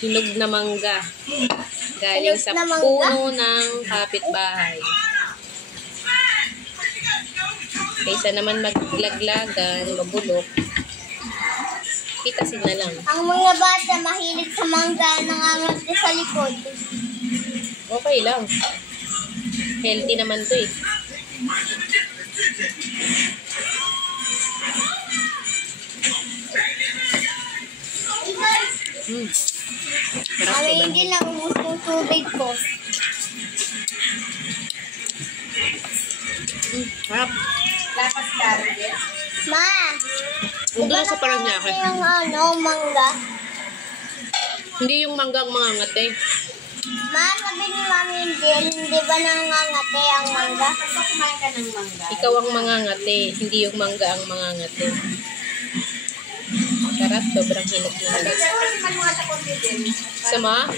Hinog na mangga. Galing sa puno ng kapitbahay. Kaysa naman maglaglagan, mabulok, pitasin na lang. Ang mga bata mahilig sa mangga, nangangat sa likod. Okay lang. Healthy naman to eh. Kami hindi lang ubus ng tubig ko. Harap. Lapas karget. Ma! Doon sa Paranaque. Yung mangga. Hindi yung mangga ang mangangate. Ma, sabi ni Mami hindi ba nangangate ang mangga? Basta kumain ka ng mangga. Ikaw ang mangangate, hindi yung mangga ang mangangate. Sarap, sobrang hinog na halos. Kasi manuha sa konti din. Sama?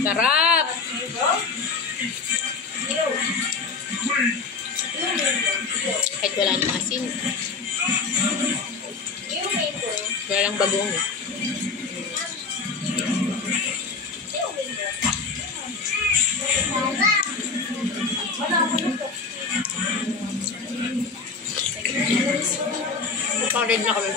Sarap! Kahit wala ng asin. Wala lang bagong. Pang-red na kami.